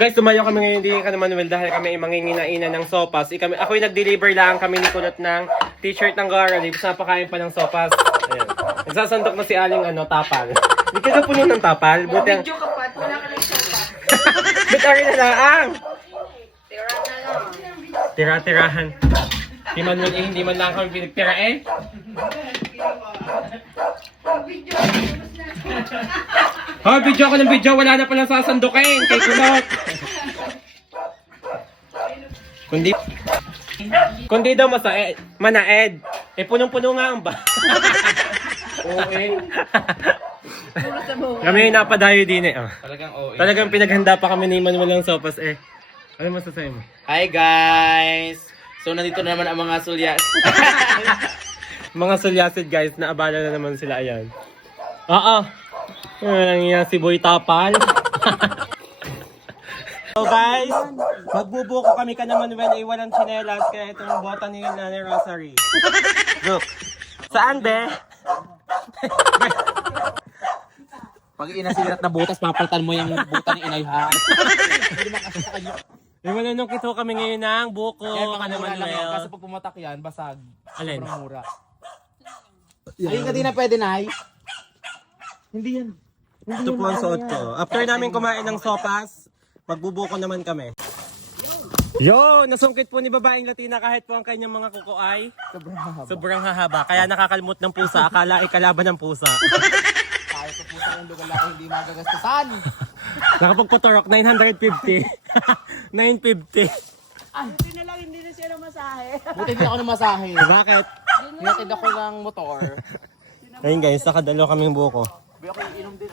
guys, tumayo kami ngayon din ka Manuel dahil kami ay manginginainan ng sopas. Ako'y nag-deliver lang kami ni Kulot ng t-shirt ng Gara Lips. Napakain pa ng sopas. Ayan. Nagsasandok na si Aling tapal. Hindi ka na puno ng tapal. Buti ang... Medyo kapat, wala ka ng sopa. Ba't ari na lang? Tira na lang. Tira-tirahan. Si Manuel hindi man lang kami pinagtira video ako ng video, wala na palang sasandukin kay Kulot. Kundi daw manaed. Punong-puno nga ang ba? Okay. Kami yung napadayo din Talagang OA. Talagang pinaghanda pa kami ni Manuel ng sopas Ano masasabi mo? Hi guys! So nandito na naman ang mga sulya. Mga sulyasid guys, naabala na naman sila ayan. Yan yan si Boy Tapal. So guys, magbubuko kami ka naman when ay walang tsinelas kaya itong bota ni Nanay Rosary. Look. Saan be? Pag inasirat na butas, papalitan mo yung buta ni inay ha. May manunong kito kami ngayon ng buko ka naman lang. Kasi pag pumatak yan, basag. Alin? Sobrang mura. Ayun ka din na pwede na Hindi yan. Ito po ang suot ko. After namin kumain ng sopas, magbubuko naman kami. Yo! Nasungkit po ni babaeng Latina kahit po ang kanyang mga kuko ay sobrang hahaba. Kaya nakakalmot ng pusa. Akala ay kalaban ng pusa. Kahit sa pusa yung lugar lang hindi magagastusan. Nakapagpatorok, 950. 950. Buti na lang hindi na siya namasahe. Buti hindi ako namasahe. Bakit? Hinatid ako ng motor. Ayun guys, nakadalo kaming buko. Pero ako iinom din